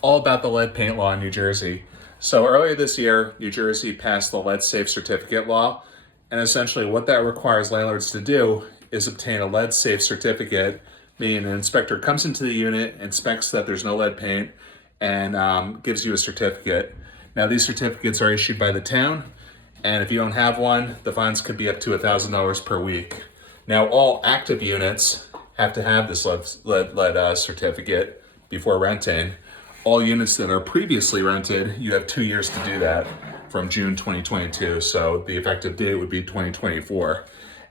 All about the lead paint law in New Jersey. So earlier this year, New Jersey passed the lead safe certificate law. And essentially what that requires landlords to do is obtain a lead safe certificate, meaning an inspector comes into the unit, inspects that there's no lead paint, and gives you a certificate. Now these certificates are issued by the town, and if you don't have one, the fines could be up to $1,000 per week. Now all active units have to have this lead certificate before renting. All units that are previously rented, you have 2 years to do that from June 2022. So the effective date would be 2024.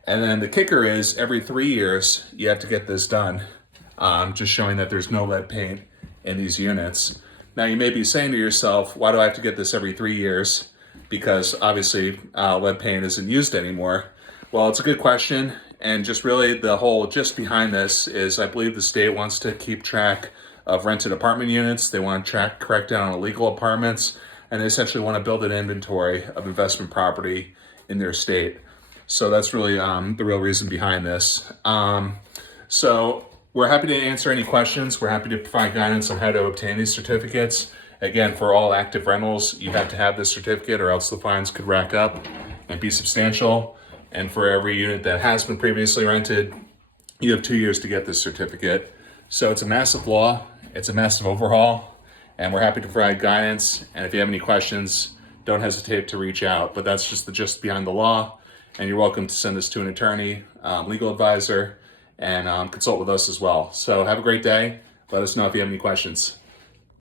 And then the kicker is every 3 years, you have to get this done, just showing that there's no lead paint in these units. Now you may be saying to yourself, why do I have to get this every 3 years? Because obviously lead paint isn't used anymore. Well, it's a good question. And just really the whole gist behind this is I believe the state wants to keep track of rented apartment units. They want to crack down on illegal apartments, and they essentially want to build an inventory of investment property in their state. So that's really the real reason behind this. So we're happy to answer any questions. We're happy to provide guidance on how to obtain these certificates. Again, for all active rentals, you have to have this certificate or else the fines could rack up and be substantial. And for every unit that has been previously rented, you have 2 years to get this certificate. So it's a massive law, it's a massive overhaul, and we're happy to provide guidance. And if you have any questions, don't hesitate to reach out. But that's just the gist behind the law. And you're welcome to send this to an attorney, legal advisor, and consult with us as well. So have a great day. Let us know if you have any questions.